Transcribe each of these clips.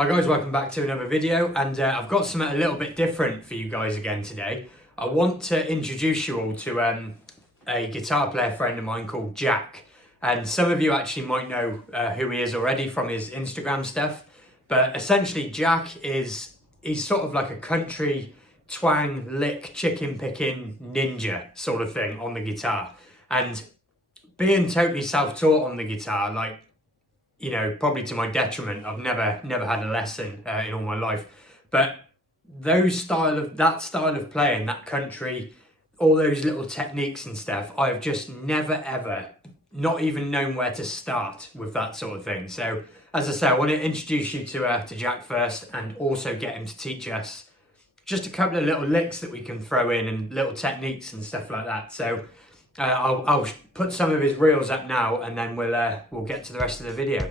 Hi guys, welcome back to another video, and I've got something a little bit different for you guys again today. I want to introduce you all to a guitar player friend of mine called Jack, and some of you actually might know who he is already from his Instagram stuff, but essentially he's sort of like a country twang, lick, chicken picking ninja sort of thing on the guitar, and being totally self-taught on the guitar, like, you know, probably to my detriment. I've never had a lesson in all my life, but that style of playing, that country, all those little techniques and stuff, I've just never ever not even known where to start with that sort of thing. So as I say, I want to introduce you to Jack first, and also get him to teach us just a couple of little licks that we can throw in and little techniques and stuff like that. So I'll put some of his reels up now, and then we'll get to the rest of the video.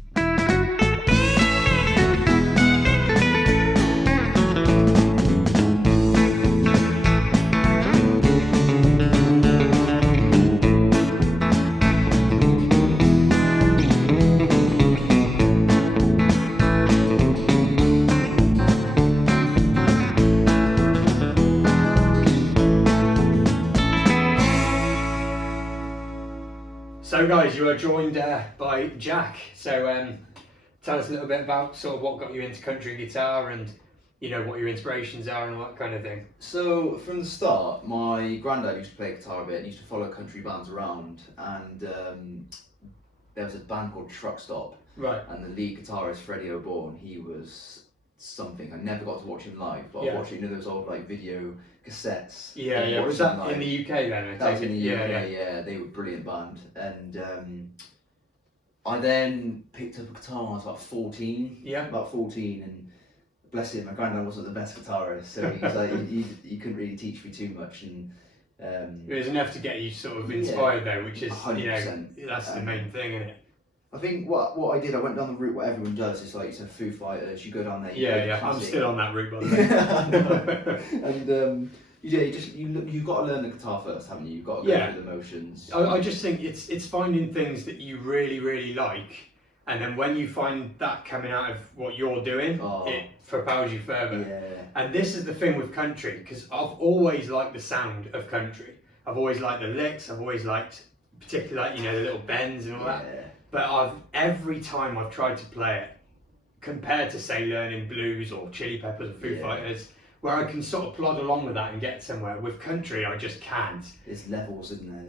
So guys, you are joined by Jack. So tell us a little bit about sort of what got you into country guitar, and you know what your inspirations are and all that kind of thing. So from the start, my granddad used to play guitar a bit and used to follow country bands around, and there was a band called Truck Stop. Right. And the lead guitarist, Freddie O'Bourne, he was something. I never got to watch him live, but Yeah. I watched, you know, those old like video cassettes. Yeah. Was that in the UK then? That was in the UK, yeah. They were a brilliant band. And I then picked up a guitar when I was about 14. Yeah. About 14, and bless him, my granddad wasn't the best guitarist, so he was like, he couldn't really teach me too much. And it was enough to get you sort of inspired though, which is 100%. You know, that's the main thing, isn't it? I think what I did, I went down the route what everyone does. It's like you said, Foo Fighters. You go down there. Yeah. I'm still on that route, by the way. And you've got to learn the guitar first, haven't you? You've got to go through the motions. I just think it's finding things that you really like, and then when you find that coming out of what you're doing, it propels you further. Yeah. And this is the thing with country, because I've always liked the sound of country. I've always liked the licks. I've always liked, particularly, like, you know, the little bends and all that. But every time I've tried to play it, compared to say learning blues or Chili Peppers or Foo Fighters, where I can sort of plod along with that and get somewhere, with country I just can't. There's levels, isn't there?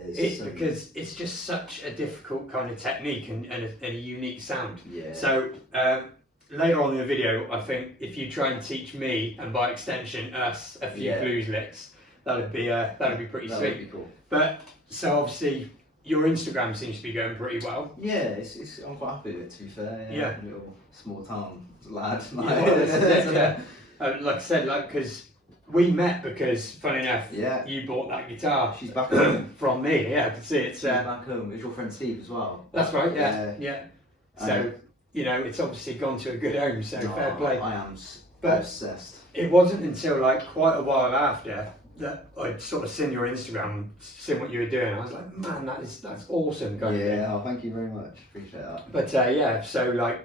Because it's just such a difficult kind of technique and a unique sound. Yeah. So later on in the video, I think if you try and teach me, and by extension us, a few blues licks, that'd be pretty sweet. That'd be cool. But so obviously your Instagram seems to be going pretty well. Yeah, I'm quite happy with it, to be fair. Yeah. A little small town lad. Like I said, because we met because, funny enough, you bought that guitar. She's back home. From me, yeah, I can see it. She's back home. It's your friend Steve as well. That's right, yeah. So, you know, it's obviously gone to a good home, so fair play. I am obsessed. It wasn't until like quite a while after that I'd sort of seen your Instagram, seen what you were doing. I was like, man, that's awesome, kind of thing. Oh, thank you very much. Appreciate that. But so like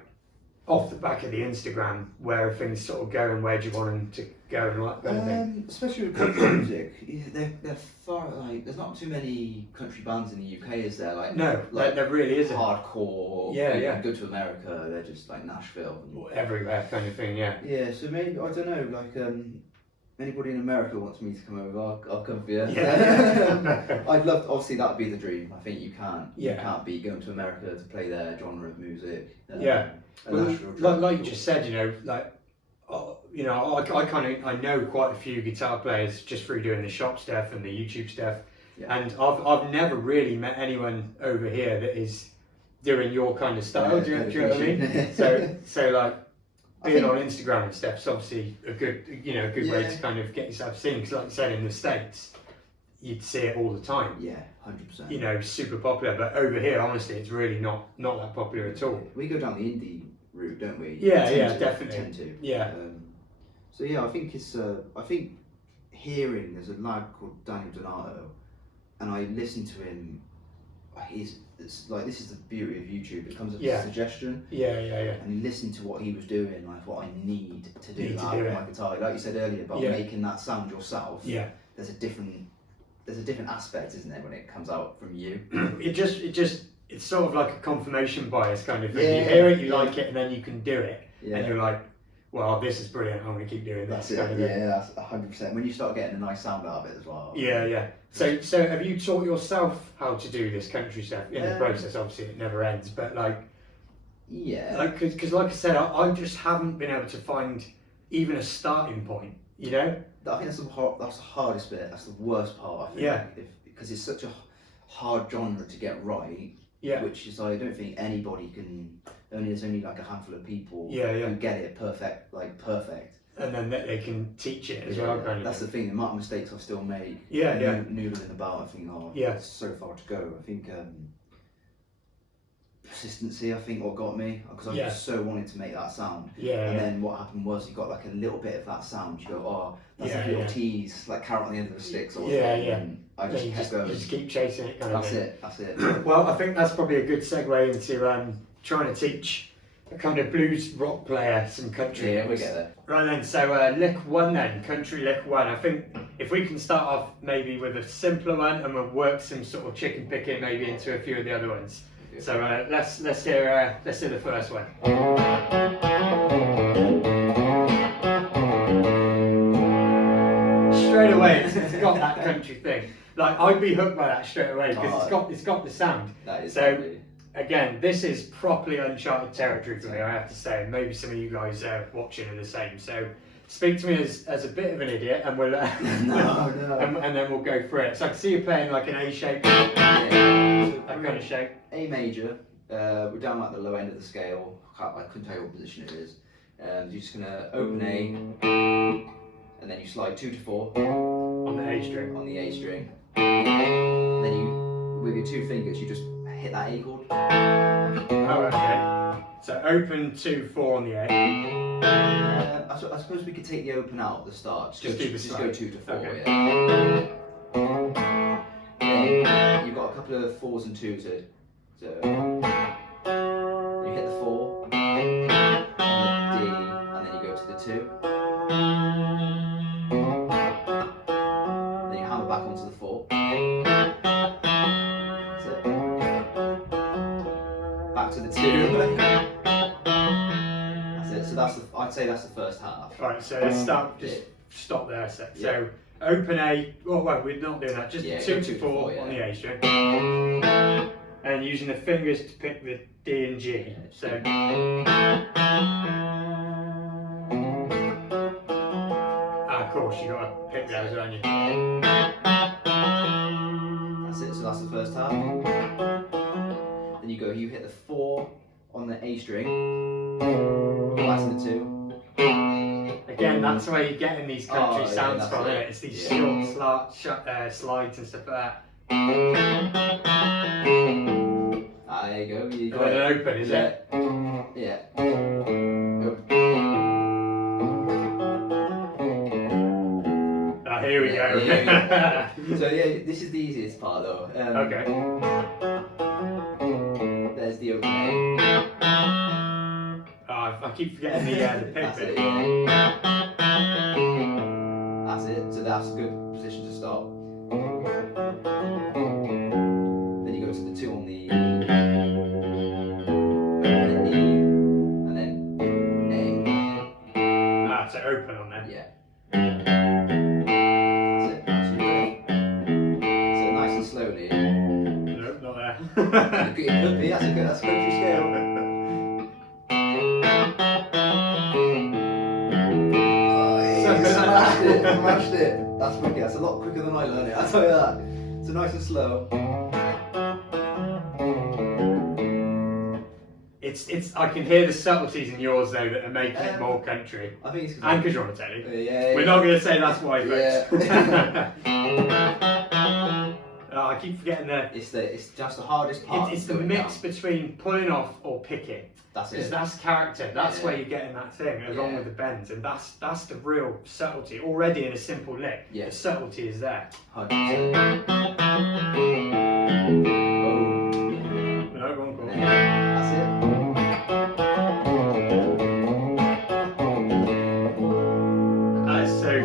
off the back of the Instagram, where are things sort of going? Where do you want them to go and all that kind of thing? Especially with country music, they're far, like, there's not too many country bands in the UK, is there? Like, no, like there really isn't. Hardcore. Yeah. Go to America, they're just like Nashville. Everywhere kind of thing, yeah. Yeah, so maybe, I don't know, like, anybody in America wants me to come over, I'll come for you. Yeah. I'd love, obviously that would be the dream. I think you can't be going to America to play their genre of music. Well, like you just said, you know, like, you know, I know quite a few guitar players just through doing the shop stuff and the YouTube stuff, and I've never really met anyone over here that is doing your kind of style. Do you know what I mean? so like, being on Instagram and stuff is obviously a good way to kind of get yourself seen. Because like I said, in the States, you'd see it all the time. Yeah, 100%. You know, super popular. But over here, honestly, it's really not that popular at all. We go down the indie route, don't we? Yeah, definitely. Tend to. Yeah. So yeah, I think it's. I think hearing there's a lad called Daniel Donato, and I listened to him. it's like, this is the beauty of YouTube. It comes as Yeah. a suggestion. Yeah. And you listen to what he was doing, like what I need to do Need to that do with it. my guitar. Like you said earlier about Yeah. making that sound yourself. Yeah. There's a different aspect, isn't there, when it comes out from you? It's sort of like a confirmation bias kind of thing. Yeah, You hear it, you yeah. like it, and then you can do it, Yeah. and you're like, well, this is brilliant. I'm going to keep doing That's this. it. kind of thing. Yeah, that's 100%. When you start getting a nice sound out of it as well. Yeah. So have you taught yourself how to do this country stuff in the process? Obviously, it never ends, but Yeah. because like I said, I just haven't been able to find even a starting point. You know? I think that's the hardest bit. That's the worst part. I think. Yeah. Because it's such a hard genre to get right. Yeah. Which is, I don't think anybody can. There's only like a handful of people Yeah. who get it perfect. And then they can teach it as Yeah, well. Kind of. that's the thing. The amount of mistakes I still make. Yeah. Noodling about. I think, Yeah. it's so far to go. I think persistency. I think what got me, because I just so wanted to make that sound. And then what happened was you got like a little bit of that sound. You go, oh, that's a little tease, like carrot on the end of the stick. Sort of thing. And I just kept going. Just keep chasing it. Kind of thing. That's it. Well, I think that's probably a good segue into trying to teach a kind of blues rock player some country. Yeah, we get there. Right then, so lick one then, country lick one. I think if we can start off maybe with a simpler one and we'll work some sort of chicken picking maybe into a few of the other ones. Yeah. So let's hear the first one. Straight away, it's got that country thing. Like I'd be hooked by that straight away because it's got the sound. That is So lovely. again, this is properly uncharted territory for me, I have to say, and maybe some of you guys watching are the same. So speak to me as a bit of an idiot, and we'll No. and then we'll go through it. So I can see you playing like an A shape, Yeah. that kind of shape. A major. We're down like the low end of the scale. I couldn't tell you what position it is. You're just gonna open A, and then you slide 2 to 4 On the A string. on the A string. Then you, with your 2 fingers, you just hit that A chord. Oh, okay. So open 2-4 on the A. I suppose we could take the open out at the start. Just do the just slide. go 2 to 4. Okay. Yeah. Then you've got a couple of 4s and 2s here. So you hit the 4 on the D, and then you go to the 2. Then you hammer back onto the 4. That's it. Back to the 2. That's it. So I'd say that's the first half. Alright, so let's stop there a sec. So open A, well we're not doing that, just 2 to 4 on the A string. And using the fingers to pick the D and G. So of course you gotta pick those, don't you? That's it. So that's the first half. Then you hit the 4 on the A string. Back to the 2. Again, that's where you're getting these country sounds that's from it. it. It's these Yeah. short slides and stuff like that. There you go. You And got then it. open, is it? Yeah. Ah, here we go. Yeah. So this is the easiest part though. Okay. There's the open A. I keep forgetting the pick That's bit. it. That's it. So that's a good position to start. Then you go to the 2 on the open E, and then A. Ah, so open on there. Yeah. That's it. That's you ready. So nice and slowly. Nope, not there. It could be. That's country scale. Smashed it. That's wicked. That's a lot quicker than I learned it. I'll tell you that. So nice and slow. It's. I can hear the subtleties in yours though that are making it more country. I think it's And because you're on the telly. Yeah. We're not going to say that's why, folks. Yeah. Oh, I keep forgetting that. It's just the hardest part. It's the going mix down. between pulling off or picking. That's Because it. that's character. That's Yeah. where you're getting that thing, along Yeah. with the bends, and that's the real subtlety. Already in a simple lick, Yeah. the subtlety is there. 100%. Boom.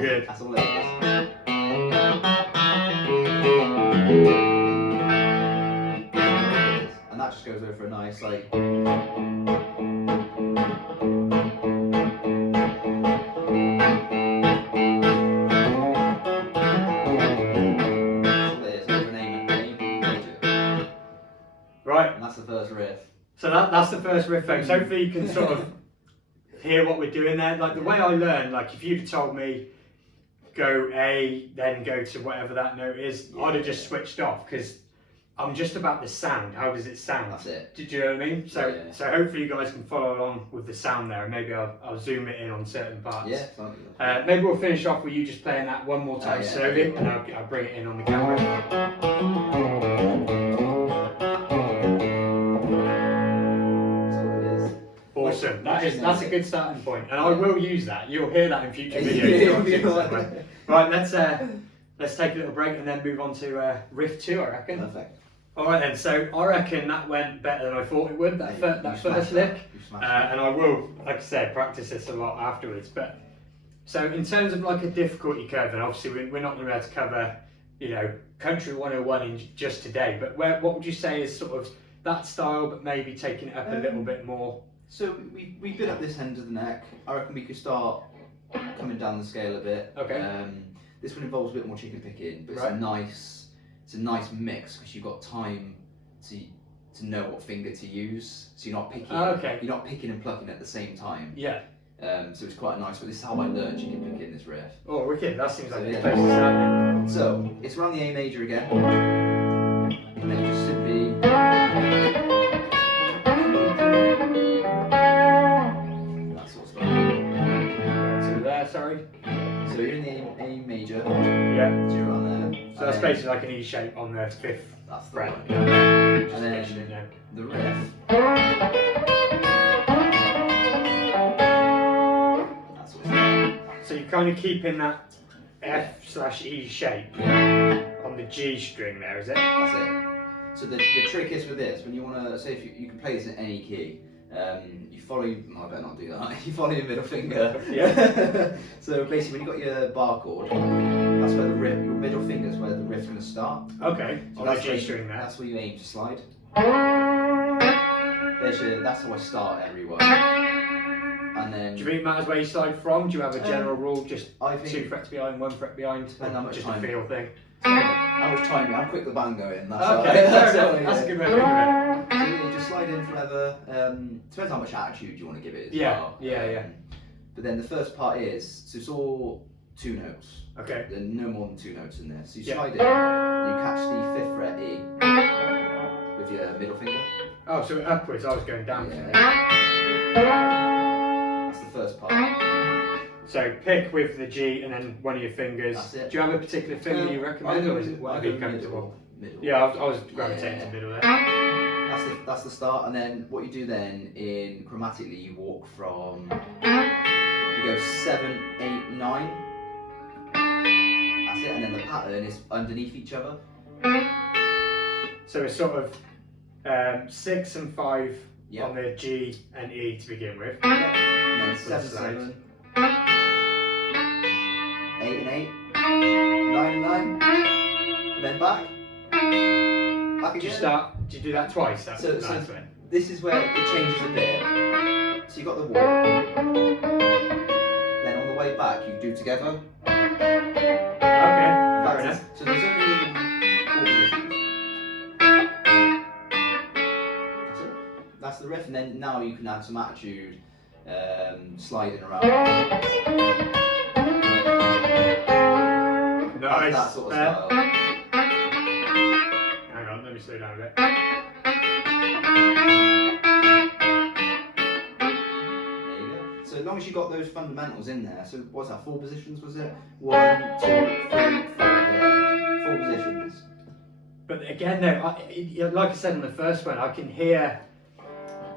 good. That's all it is. And that just goes over a nice like. Right. And that's the first riff. So that's the first riff, folks. Hopefully you can sort of hear what we're doing there. Like the way I learned, like if you'd told me go A, then go to whatever that note is, I'd have just switched off because I'm just about the sound. How does it sound? That's it. Do you know what I mean? So so hopefully you guys can follow along with the sound there, and maybe I'll zoom it in on certain parts. Yeah. Maybe we'll finish off with you just playing that one more time slowly, and I'll bring it in on the camera. Awesome. That's a good starting point, and I will use that. You'll hear that in future videos. Right, let's take a little break and then move on to riff 2, I reckon. Perfect. All right then. So I reckon that went better than I thought it would. That first lick, and I will, like I said, practice this a lot afterwards. But so in terms of like a difficulty curve, and obviously we're not going to be able to cover, you know, Country 101 in just today. But what would you say is sort of that style, but maybe taking it up a little bit more? So we've been at this end of the neck. I reckon we could start coming down the scale a bit. Okay. This one involves a bit more chicken picking, but it's a nice mix because you've got time to know what finger to use. So you're not picking. You're not picking and plucking at the same time. Yeah. So it's quite nice. But this is how I learned chicken picking this riff. Oh, wicked! That seems like a good place to start. So it's around the A major again, and then just simply. Sorry. So you're in the A major. Yeah. So you're on there. So that's basically like an E shape on the 5th fret. And then the riff. That's what it's. So you're kind of keeping that F/E shape on the G string there, is it? That's it. So the trick is with this, when you want to say if you can play this in any key. You follow. I better not do that. You follow your middle finger. Yeah. So basically, when you got your bar chord, that's where the riff. Your middle finger is where the riff's going to start. Okay. So on the G string there. That's where you aim to slide. That's how I start everyone. And then. Do you think that is where you slide from? Do you have a general rule? Just 2 frets behind, 1 fret behind. Depending how much just time. a feel thing. How much time? How quick the band go in. That's that's a good way of thinking of it. So you just slide in forever. Depends how much attitude you want to give it as well. Yeah. But then the first part is, so it's all 2 notes. Okay. There are no more than 2 notes in there. So you slide in, and you catch the 5th fret E with your middle finger. Oh, so upwards, I was going down. That's the first part. So pick with the G and then one of your fingers. That's it. Do you have a particular finger you recommend, or is it whatever you comfortable? Middle. Yeah, I was gravitating to the middle there. That's the start, and then what you do then in chromatically, you walk from, you go 7, 8, 9. That's it, and then the pattern is underneath each other. So it's sort of 6 and 5 Yep. on the G and E to begin with. And then 7, 7, 8 and 8, 9 and 9, and then back again. Do you do that twice? That's So this is where it changes a bit. So you got the walk, then on the way back you do together. Okay, fair enough. So there's only 4 positions. That's it. That's the riff, and then now you can add some attitude, sliding around. Nice. That sort of style. Hang on, let me slow down a bit. There you go. So as long as you got those fundamentals in there, so what's that, 4 positions was it? 1, 2, 3, 4, yeah. 4 positions. But again though, like I said in the first one, I can hear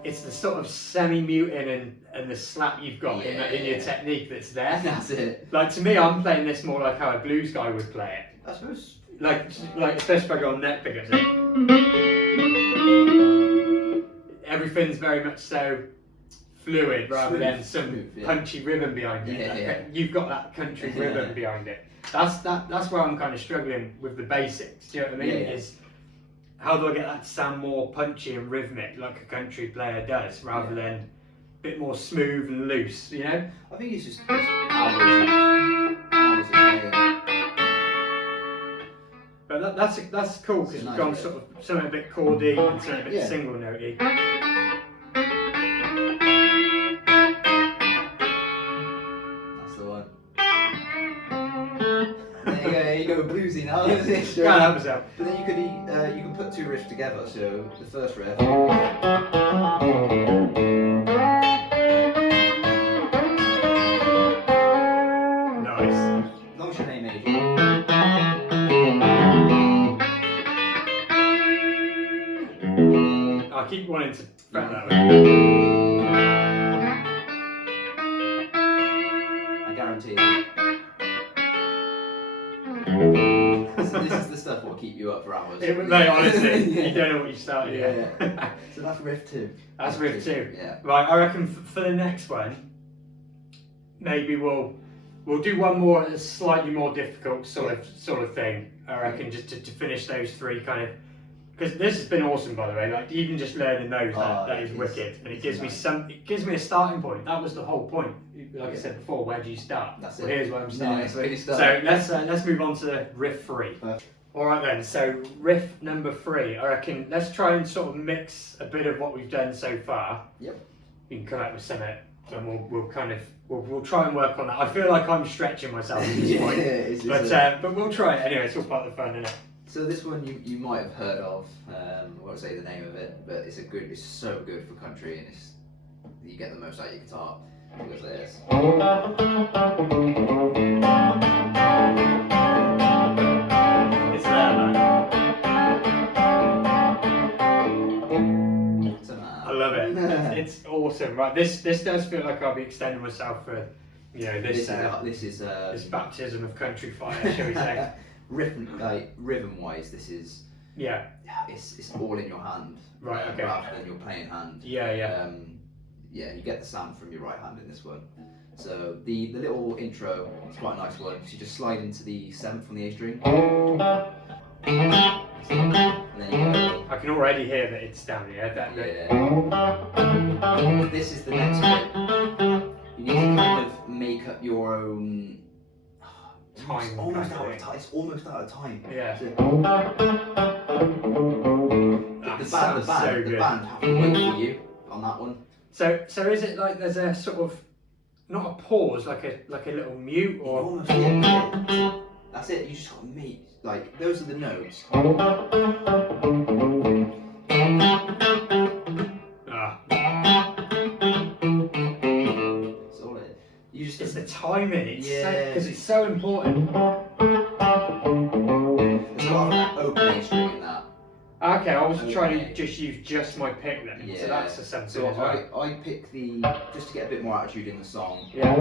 it's the sort of semi-muting and the slap you've got in your technique that's there. That's it. Like to me, I'm playing this more like how a blues guy would play it. I suppose. Like especially if I go on neck pickups. Everything's very much so fluid rather than some smooth, punchy rhythm behind it. You've got that country rhythm behind it. That's where I'm kind of struggling with the basics. Do you know what I mean? Is how do I get that to sound more punchy and rhythmic like a country player does, rather than a bit more smooth and loose? You know? I think it's just hours of playing. But that's cool because we've gone sort of something a bit chordy and something a bit single notey. That's the one. There you go, bluesy now. Can't help myself. But then you can put two riffs together. So the first riff. Nice. As long as your name major. I keep wanting to fret that way. I guarantee you. So this is the stuff that will keep you up for hours. Mate, honestly, you don't know what you started yet. So that's riff 2. That's riff 2. Yeah. Right, I reckon for the next one, maybe we'll do one more that's slightly more difficult sort of thing. I reckon just to finish those 3 kind of. Because this has been awesome, by the way. Like even just learning those, that is wicked, and it gives me It gives me a starting point. That was the whole point. Like I said before, where do you start? That's well, it. here's where I'm starting. That's where you start. So let's move on to riff 3. All right then. So riff number 3. I reckon let's try and sort of mix a bit of what we've done so far. Yep. You can come up with something, and we'll try and work on that. I feel like I'm stretching myself at this point, but we'll try it anyway. It's all part of the fun, isn't it? So this one you might have heard of. I won't say the name of it, but it's so good for country, and you get the most out of your guitar. It goes like this. It's there, man. I love it. It's awesome. Right, this does feel like I'll be extending myself for, this baptism of country fire, shall we say? Rhythm wise, this is it's all in your hand, right? Okay. Rather than your playing hand. You get the sound from your right hand in this one. So the little intro is quite a nice one. So you just slide into the 7th on the A string, and then you go. I can already hear that it's down here. This is the next bit. You need to kind of make up your own. Time. It's almost out of time. Yeah. So, the band have to wait for you on that one. So is it like there's a sort of not a pause, like a little mute, or almost that's it. You just got to make like those are the notes. It's the timing, because it's so important. There's a lot of that open A string in that. Okay, I was trying to just use just my pick then, so that's a something so as well. I pick just to get a bit more attitude in the song. Yeah.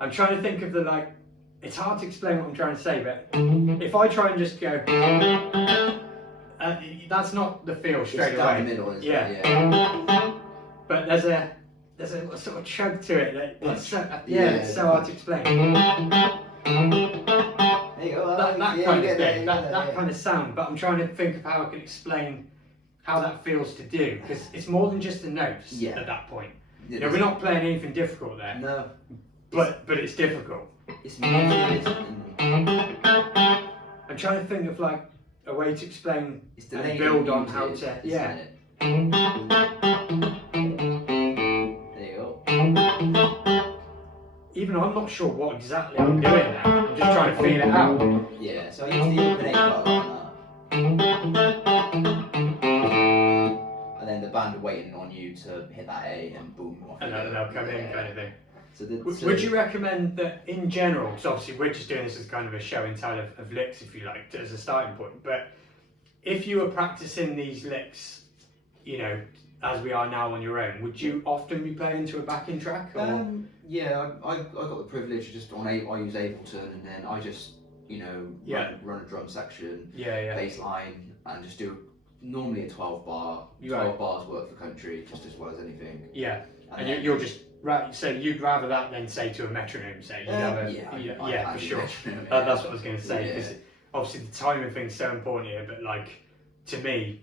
I'm trying to think of it's hard to explain what I'm trying to say, but if I try and just go, that's not the feel straight away. Down the middle, isn't it? But there's a sort of chug to it that's it's so hard to explain. There you go. That kind of thing, that kind of sound. But I'm trying to think of how I can explain how that feels to do, because it's more than just the notes at that point. We're not playing anything difficult there. No. But it's difficult. It's music. I'm trying to think of a way to explain and build on how to. There you go. Even I'm not sure what exactly I'm doing now. I'm just trying to feel it out. Yeah, so I use the open A quite a lot on that. And then the band are waiting on you to hit that A and boom. And then they'll come in kind of thing. So would you recommend that in general, because obviously we're just doing this as kind of a show and tell of licks, if you like, as a starting point, but if you were practicing these licks, as we are now on your own, would you often be playing to a backing track? Or? Yeah, I got the privilege of just I use Ableton, and then I just you know, Yeah. run a drum section, Yeah. bass line, and just do normally a 12 bar. 12 bars work for country just as well as anything. Yeah. And you're just right. So you'd rather that than say to a metronome, say you'd have a yeah, for sure. Metronome, That's what I was going to say, because obviously the timing thing's so important here. But like, to me,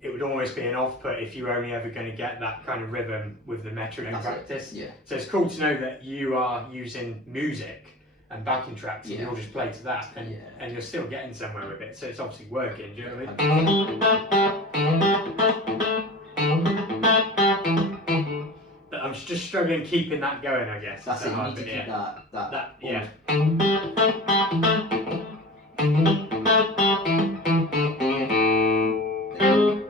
it would almost be an off-put if you're only ever going to get that kind of rhythm with the metronome practice. Yeah. So it's cool to know that you are using music and backing tracks, and you'll just play to that, and you're still getting somewhere with it. So it's obviously working. Do you know what I mean? But I'm just struggling keeping that going, I guess. That's it. You need to keep that. Yeah.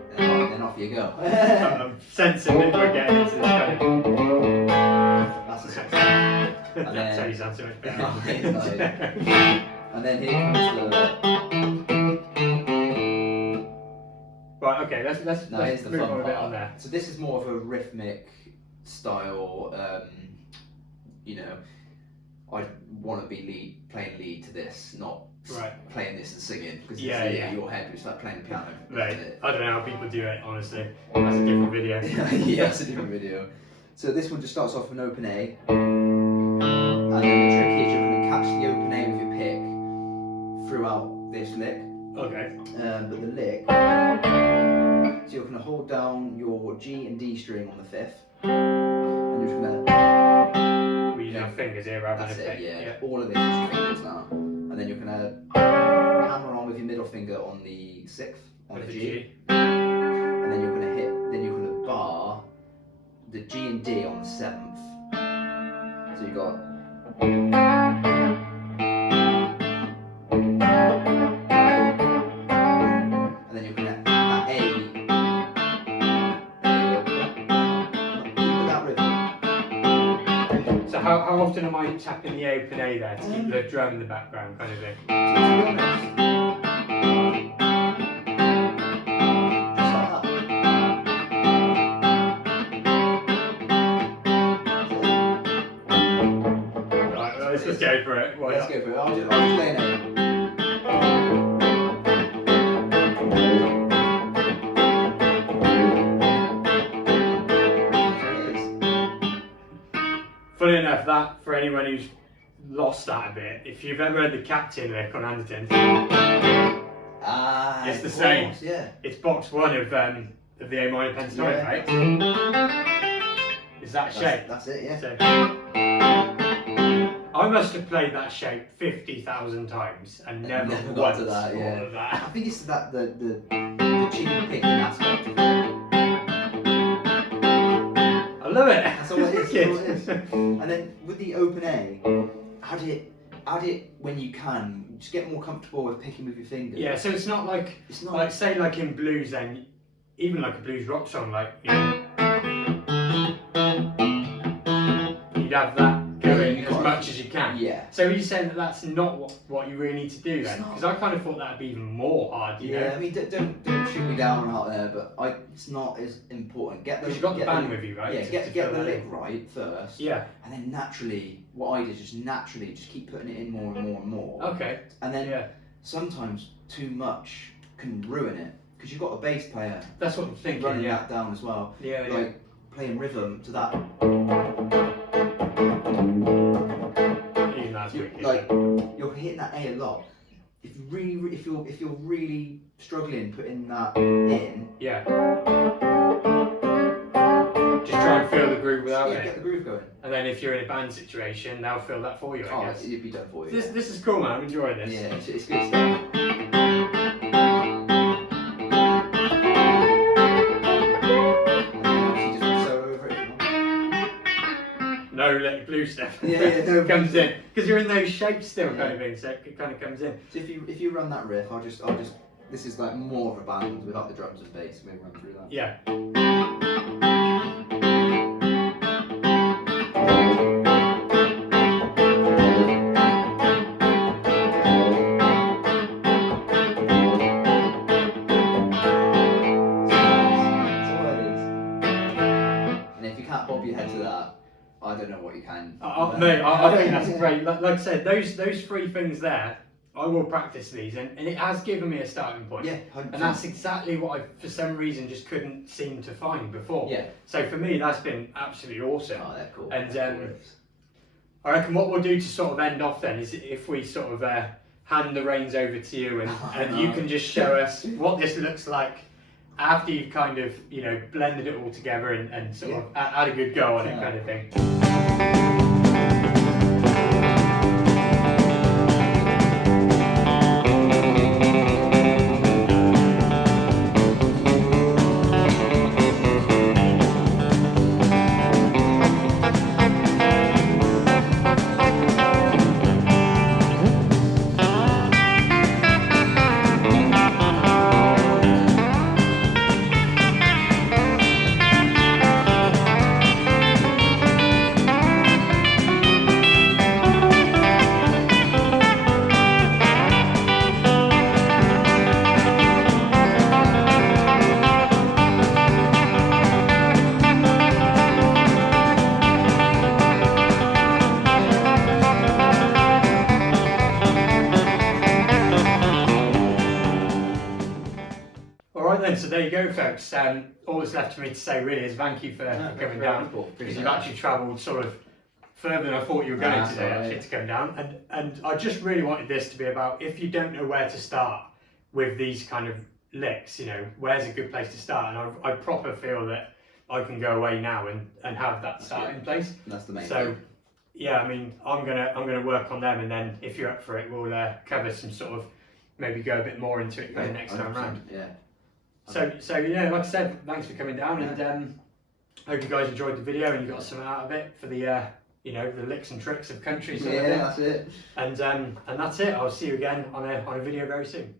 Then off you go. I'm sensing that we're getting into this kind of. That's it. That's how you sound so much better. And then here comes the. Right. Okay. Let's move on a bit on there. So this is more of a rhythmic style. You know, I want to be playing lead to this, not playing this and singing, because your head was like playing the piano. Right. I don't know how people do it, honestly. That's a different video. Yeah, that's a different video. So this one just starts off with an open A, and then the trick is you're going to catch the open A with your pick throughout this lick. Okay. But the lick, so you're going to hold down your G and D string on the 5th, and you're just going to. We're using our fingers here rather than a pick. Yeah. All of this is your fingers now, and then you're going to hammer on with your middle finger on the 6th on the G, and then you're going to hit. Then you're going to bar the G and D on the 7th. So you got. And then you're going to that A. That rhythm. So how often am I tapping the open A there to keep the drum in the background, kind of thing? To be honest, Let's go for it. Let's go for it. I'll just play it. Funny enough, that for anyone who's lost that a bit, if you've ever heard the Captain lick on Anderton, it's the same. Yeah. It's box 1 of the A minor pentatonic, right? Is that shape? That's it. Yeah. So, I must have played that shape 50,000 times and never got to that. Of that. I think it's that the cheap picking aspect of it. I love it. That's all it is. That's all it is. And then with the open A, add it when you can. Just get more comfortable with picking with your fingers. Yeah. So it's not like say like in blues, then even like a blues rock song, like you'd have that going as much as you can. Yeah. So are you saying that that's not what you really need to do then? Because I kind of thought that'd be even more hard. You know? I mean, don't shoot me down out there, but it's not as important. Because you got the band with you, right? Yeah, get the lick right first. Yeah. And then naturally, what I did is just keep putting it in more and more and more. Okay. And then sometimes too much can ruin it, because you've got a bass player. That's what I'm thinking. Running that down as well. Yeah. Like playing rhythm to that. You're hitting that A a lot. If you're really struggling putting that in, just try and feel the groove without it. Get the groove going. And then if you're in a band situation, they'll feel that for you. I guess. It'd be done for you. This is cool, man. I'm enjoying this. Yeah, it's good stuff. No, let the blue stuff no comes in, because you're in those shapes still, kind of thing. So it kind of comes in. So if you run that riff, I'll just this is like more of a band without the drums and bass. We'll run through that. Yeah. That's all it is. And if you can't bob your head to that, I I don't know what you can. Mate, I think that's great. Like I said, those 3 things there, I will practice these, and it has given me a starting point. Yeah, 100%. And that's exactly what I, for some reason, just couldn't seem to find before. Yeah. So for me, that's been absolutely awesome. Oh, they're cool. And I reckon what we'll do to sort of end off then is if we sort of hand the reins over to you, and you can just show us what this looks like after you've kind of, you know, blended it all together and sort of had a good go on it, kind of thing. So there you go, folks. All that's left for me to say really is thank you for coming down, because you've actually travelled sort of further than I thought you were going today, actually, to come down. And I just really wanted this to be about, if you don't know where to start with these kind of licks, you know, where's a good place to start? And I proper feel that I can go away now and have that start in place. That's the main thing. So yeah, I mean, I'm gonna work on them, and then if you're up for it, we'll cover some sort of, maybe go a bit more into it next time round. Yeah. So yeah, like I said, thanks for coming down, and hope you guys enjoyed the video and you got something out of it for the you know, the licks and tricks of country. Yeah, that's it. And that's it. I'll see you again on a video very soon.